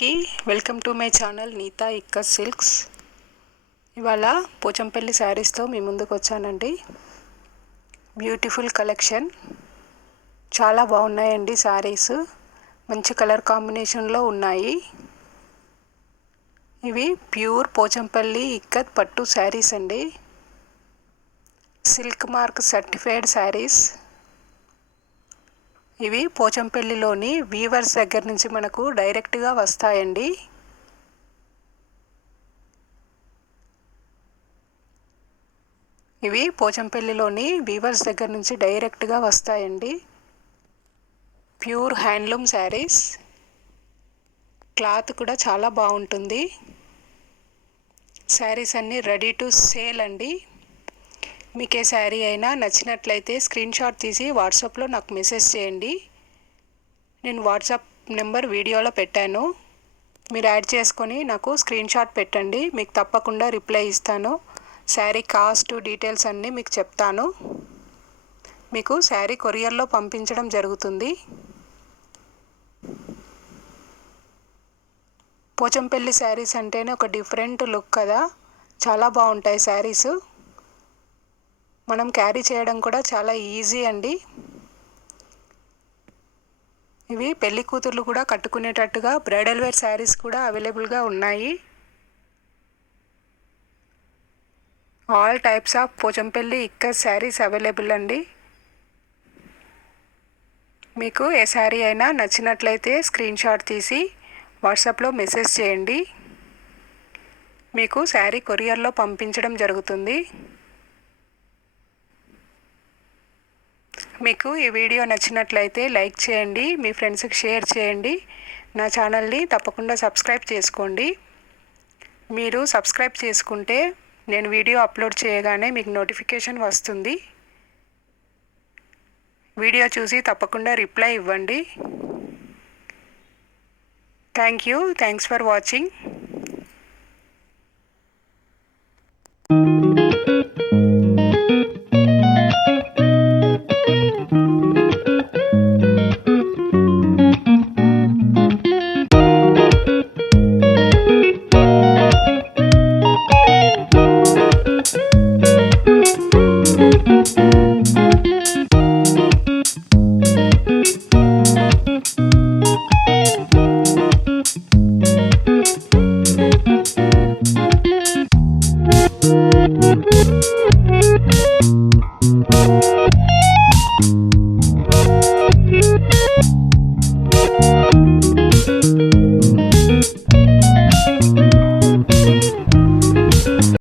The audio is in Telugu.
అందరికీ welcome to my channel Neeta Ikat Silks. ఇవాళ పోచంపల్లి శారీస్తో మీ ముందుకు వచ్చానండి. బ్యూటిఫుల్ కలెక్షన్, చాలా బాగున్నాయండి శారీస్. మంచి కలర్ కాంబినేషన్లో ఉన్నాయి. ఇవి ప్యూర్ పోచంపల్లి ఇక్కత్ పట్టు శారీస్ అండి. Silk mark certified saris. ఇవి పోచంపల్లిలోని వీవర్స్ దగ్గర నుంచి మనకు డైరెక్ట్గా వస్తాయండి. ఇవి పోచంపల్లిలోని వీవర్స్ దగ్గర నుంచి డైరెక్ట్గా వస్తాయండి. Pure handloom saris. క్లాత్ కూడా చాలా బాగుంటుంది. శారీస్ అన్నీ రెడీ టు సేల్ అండి. మీకు ఏ శారీ అయినా నచ్చినట్లయితే స్క్రీన్ షాట్ తీసి వాట్సాప్లో నాకు మెసేజ్ చేయండి. నేను వాట్సాప్ నెంబర్ వీడియోలో పెట్టాను. మీరు యాడ్ చేసుకొని నాకు స్క్రీన్ షాట్ పెట్టండి. మీకు తప్పకుండా రిప్లై ఇస్తాను. శారీ కాస్ట్ డీటెయిల్స్ అన్నీ మీకు చెప్తాను. మీకు శారీ కొరియర్లో పంపించడం జరుగుతుంది. పోచంపల్లి శారీస్ అంటేనే ఒక డిఫరెంట్ లుక్ కదా, చాలా బాగుంటాయి శారీస్. మనం క్యారీ చేయడం కూడా చాలా ఈజీ అండి. ఇవి పెళ్లి కూతుర్లు కూడా కట్టుకునేటట్టుగా బ్రైడల్ వేర్ శారీస్ కూడా అవైలబుల్గా ఉన్నాయి. All types of Pochampally Ikat sarees available అండి. మీకు ఏ శారీ అయినా నచ్చినట్లయితే స్క్రీన్ షాట్ తీసి వాట్సాప్లో మెసేజ్ చేయండి. మీకు శారీ కొరియర్లో పంపించడం జరుగుతుంది. మీకు ఈ వీడియో నచ్చినట్లయితే లైక్ చేయండి, మీ ఫ్రెండ్స్కి షేర్ చేయండి. నా ఛానల్ని తప్పకుండా సబ్స్క్రైబ్ చేసుకోండి. మీరు సబ్స్క్రైబ్ చేసుకుంటే నేను వీడియో అప్లోడ్ చేయగానే మీకు నోటిఫికేషన్ వస్తుంది. వీడియో చూసి తప్పకుండా రిప్లై ఇవ్వండి. Thanks for watching.